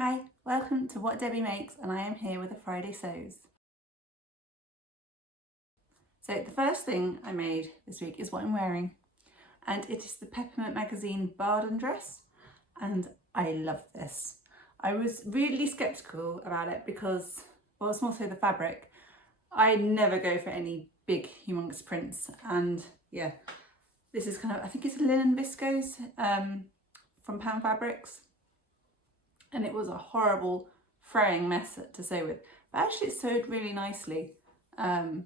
Hi, welcome to What Debbie Makes, and I am here with a Friday Sews. So the first thing I made this week is what I'm wearing, and it is the Peppermint Magazine Bardon dress, and I love this. I was really sceptical about it because, well, it's more so the fabric. I never go for any big humongous prints, and yeah, this is kind of, I think it's a linen viscose from Pan Fabrics. And it was a horrible fraying mess to sew with, but actually it sewed really nicely. In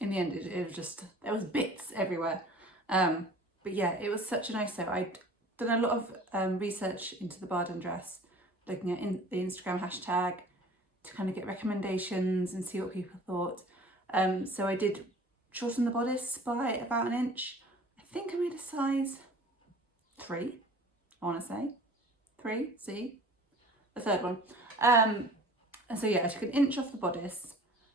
the end it was just, there was bits everywhere, but yeah, it was such a nice sew. I'd done a lot of research into the Bardon dress, looking at the Instagram hashtag to kind of get recommendations and see what people thought. So I did shorten the bodice by about an inch. I think I made a size 3, I want to say 3, see? The third one. And so yeah, I took an inch off the bodice,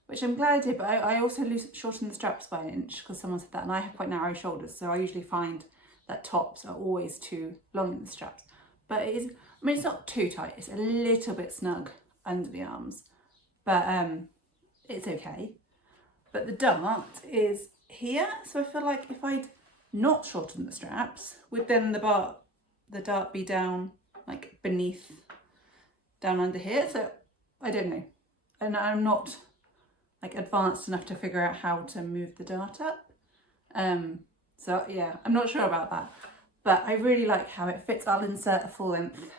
which I'm glad I did, but I also shortened the straps by an inch because someone said that, and I have quite narrow shoulders, so I usually find that tops are always too long in the straps. But it is, I mean, it's not too tight, it's a little bit snug under the arms, but it's okay. But the dart is here, so I feel like if I'd not shortened the straps, would then the dart be down, like beneath, down under here? So I don't know, and I'm not like advanced enough to figure out how to move the dart up, so yeah, I'm not sure about that, but I really like how it fits. I'll insert a full-length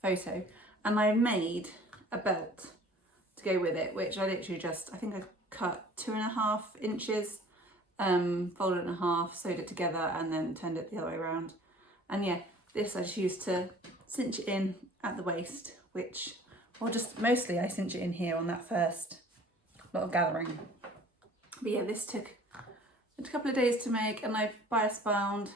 photo, and I made a belt to go with it, which I literally just, I think I cut 2.5 inches, folded it in half, sewed it together, and then turned it the other way around. And yeah, this I just used to cinch it in at the waist, which, well, just mostly I cinch it in here on that first lot of gathering. But yeah, this took a couple of days to make, and I've bias bound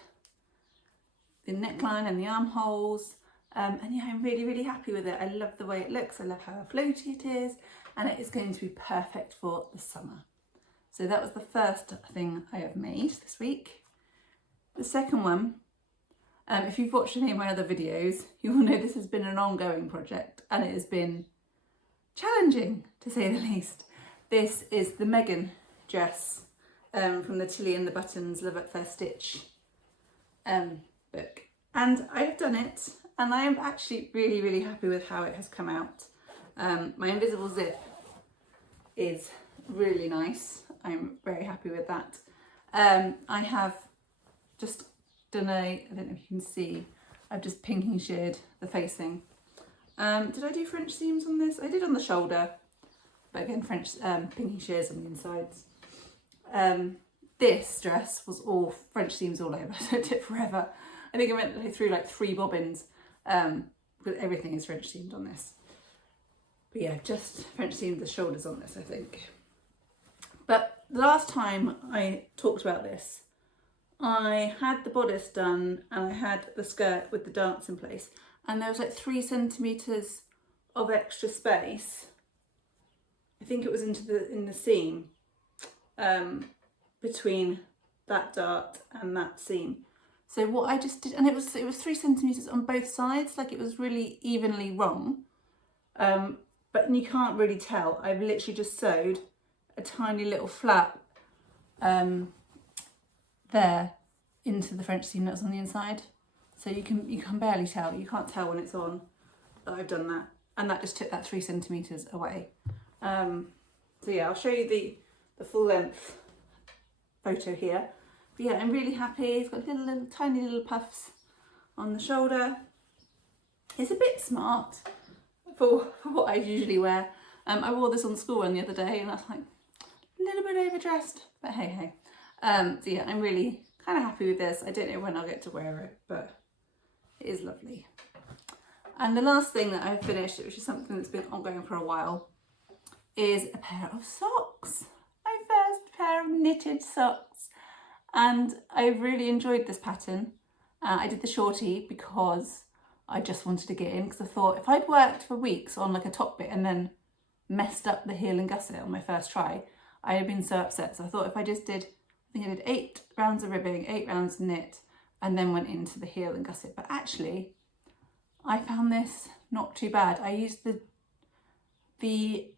the neckline and the armholes, and yeah, I'm really happy with it. I love the way it looks, I love how floaty it is, and it is going to be perfect for the summer. So that was the first thing I have made this week. The second one, if you've watched any of my other videos, you will know this has been an ongoing project, and it has been challenging, to say the least. This is the Megan dress from the Tilly and the Buttons Love at First Stitch book. And I've done it, and I am actually really happy with how it has come out. My invisible zip is really nice. I'm very happy with that. I have just done I don't know if you can see, I've just pinking sheared the facing. Did I do French seams on this? I did on the shoulder, but again, French pinking shears on the insides. This dress was all French seams all over, so it took forever. I think I went through like 3 bobbins, because everything is French seamed on this. But yeah, just French seamed the shoulders on this, I think. But the last time I talked about this, I had the bodice done and I had the skirt with the darts in place, and there was like 3 centimetres of extra space. I think it was in the seam between that dart and that seam. So what I just did, and it was 3 centimetres on both sides, like it was really evenly wrong, but you can't really tell. I've literally just sewed a tiny little flap there into the French seam that's on the inside, so you can barely tell. You can't tell when it's on that I've done that, and that just took that 3 centimetres away. So yeah, I'll show you the full length photo here. But yeah, I'm really happy. It's got little tiny little puffs on the shoulder. It's a bit smart for what I usually wear. I wore this on school run the other day, and I was like a little bit overdressed, but hey. So yeah, I'm really kind of happy with this. I don't know when I'll get to wear it, but it is lovely. And the last thing that I've finished, which is something that's been ongoing for a while, is a pair of socks. My first pair of knitted socks. And I really enjoyed this pattern. I did the shorty because I just wanted to get in, because I thought if I'd worked for weeks on like a top bit and then messed up the heel and gusset on my first try, I had been so upset. So I thought if I just did, I think I did 8 rounds of ribbing, 8 rounds of knit, and then went into the heel and gusset. But actually, I found this not too bad. I used the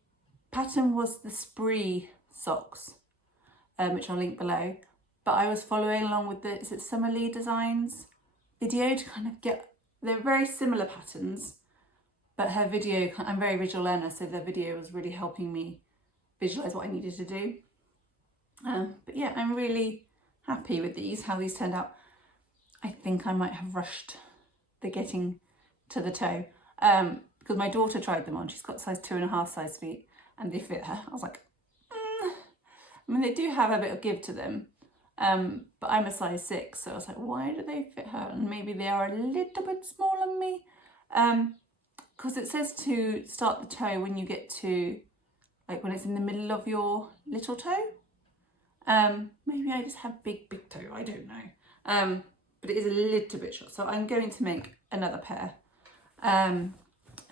pattern was the spree socks, which I'll link below, but I was following along with the, is it Summer Lee Designs video to kind of get, they're very similar patterns, but her video, I'm a very visual learner, so the video was really helping me visualize what I needed to do. But yeah, I'm really happy with these, how these turned out. I think I might have rushed the getting to the toe, because my daughter tried them on. She's got size 2.5 size feet and they fit her. I was like, I mean, they do have a bit of give to them, but I'm a size 6, so I was like, why do they fit her? And maybe they are a little bit smaller than me, because it says to start the toe when you get to, like, when it's in the middle of your little toe. Maybe I just have big toe, I don't know. But it is a little bit short, so I'm going to make another pair. And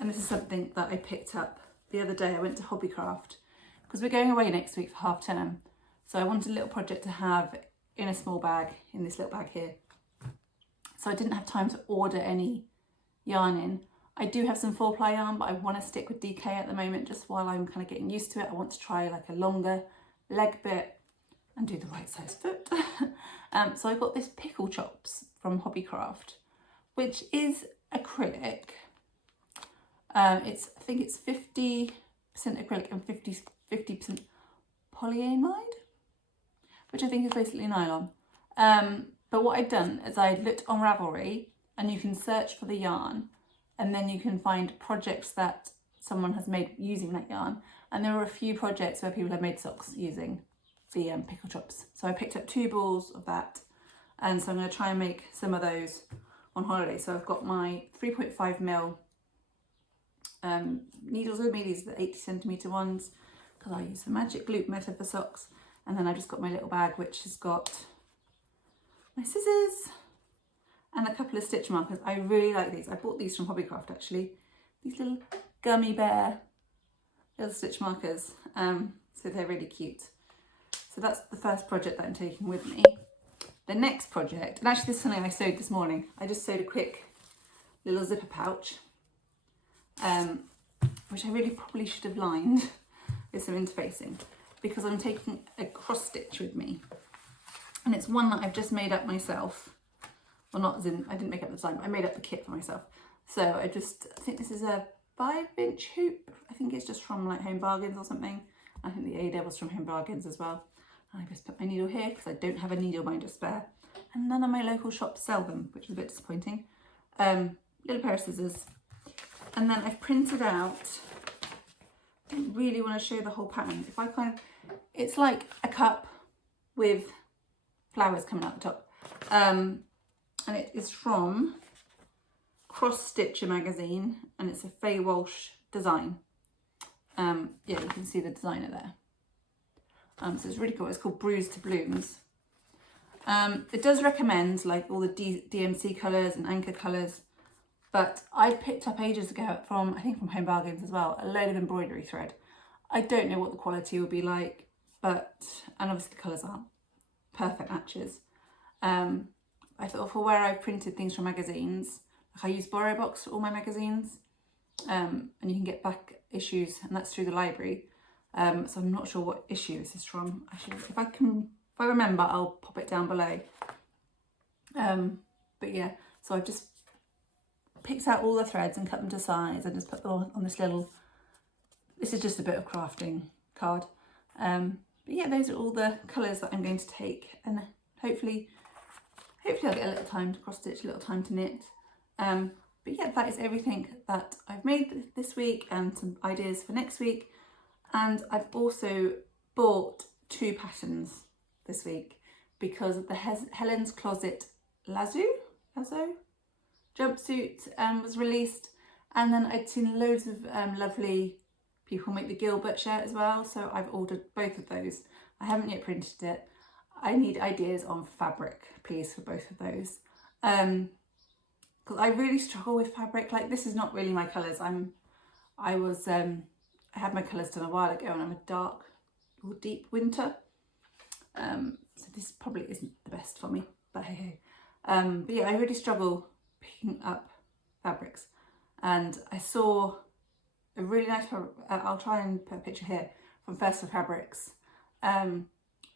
this is something that I picked up the other day. I went to Hobbycraft because we're going away next week for half term. So I wanted a little project to have in a small bag, in this little bag here. So I didn't have time to order any yarn in. I do have some 4-ply yarn, but I want to stick with DK at the moment, just while I'm kind of getting used to it. I want to try like a longer leg bit and do the right size foot. So I got this pickle chops from Hobbycraft, which is acrylic. I think it's 50% acrylic and 50% polyamide, which I think is basically nylon. But what I've done is I looked on Ravelry, and you can search for the yarn, and then you can find projects that someone has made using that yarn. And there were a few projects where people have made socks using the pickle chops. So I picked up 2 balls of that, and so I'm going to try and make some of those on holiday. So I've got my 3.5mm needles with me. These are the 80cm ones, because I use the magic loop method for socks. And then I just got my little bag, which has got my scissors and a couple of stitch markers. I really like these. I bought these from Hobbycraft actually. These little gummy bear little stitch markers. So they're really cute. So that's the first project that I'm taking with me. The next project, and actually this is something I sewed this morning. I just sewed a quick little zipper pouch, which I really probably should have lined with some interfacing, because I'm taking a cross stitch with me. And it's one that I've just made up myself. Well, not as in, I didn't make up the design, but I made up the kit for myself. So I think this is a 5-inch hoop. I think it's just from like Home Bargains or something. I think the Ada was from Home Bargains as well. I just put my needle here because I don't have a needle minder spare, and none of my local shops sell them, which is a bit disappointing. Little pair of scissors, and then I've printed out, I don't really want to show the whole pattern. If I kind of, it's like a cup with flowers coming out the top, and it is from Cross Stitcher magazine, and it's a Faye Walsh design. Yeah, you can see the designer there. So it's really cool. It's called Bruise to Blooms. It does recommend like all the DMC colours and anchor colours, but I picked up ages ago from, I think from Home Bargains as well, a load of embroidery thread. I don't know what the quality will be like, but, and obviously the colours aren't perfect matches. I thought for where I've printed things from magazines, like I use Borrow Box for all my magazines, and you can get back issues, and that's through the library. So I'm not sure what issue this is from. Actually, if I remember, I'll pop it down below. But yeah, so I've just picked out all the threads and cut them to size and just put them on this little, this is just a bit of crafting card. But yeah, those are all the colours that I'm going to take, and hopefully I'll get a little time to cross stitch, a little time to knit. But yeah, that is everything that I've made this week and some ideas for next week. And I've also bought 2 patterns this week because the Helen's Closet Lazo jumpsuit was released, and then I'd seen loads of lovely people make the Gilbert shirt as well, so I've ordered both of those. I haven't yet printed it. I need ideas on fabric, please, for both of those. Because I really struggle with fabric. Like, this is not really my colours. I had my colours done a while ago, and I'm a dark or deep winter. So this probably isn't the best for me, but hey. But yeah, I really struggle picking up fabrics. and I saw a really nice, I'll try and put a picture here, from First Fabrics,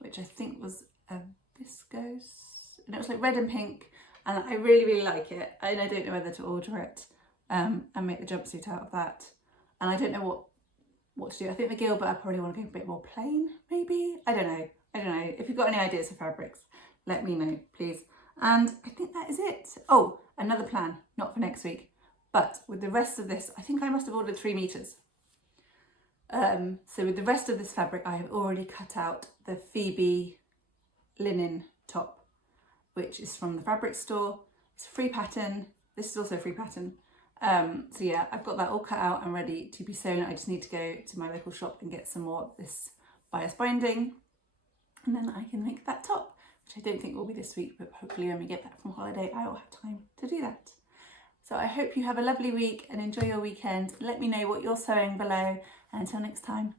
which I think was a viscose, and it was like red and pink, and I really like it, and I don't know whether to order it and make the jumpsuit out of that, and I don't know what to do. I think the Gilbert, I probably want to go a bit more plain, maybe. I don't know. If you've got any ideas for fabrics, let me know, please. And I think that is it. Oh, another plan, not for next week, but with the rest of this, I think I must have ordered 3 meters. So with the rest of this fabric, I have already cut out the Phoebe linen top, which is from the fabric store. It's a free pattern. This is also a free pattern. So yeah, I've got that all cut out and ready to be sewn. I just need to go to my local shop and get some more of this bias binding, and then I can make that top, which I don't think will be this week, but hopefully when we get back from holiday, I will have time to do that. So I hope you have a lovely week and enjoy your weekend. Let me know what you're sewing below, and until next time.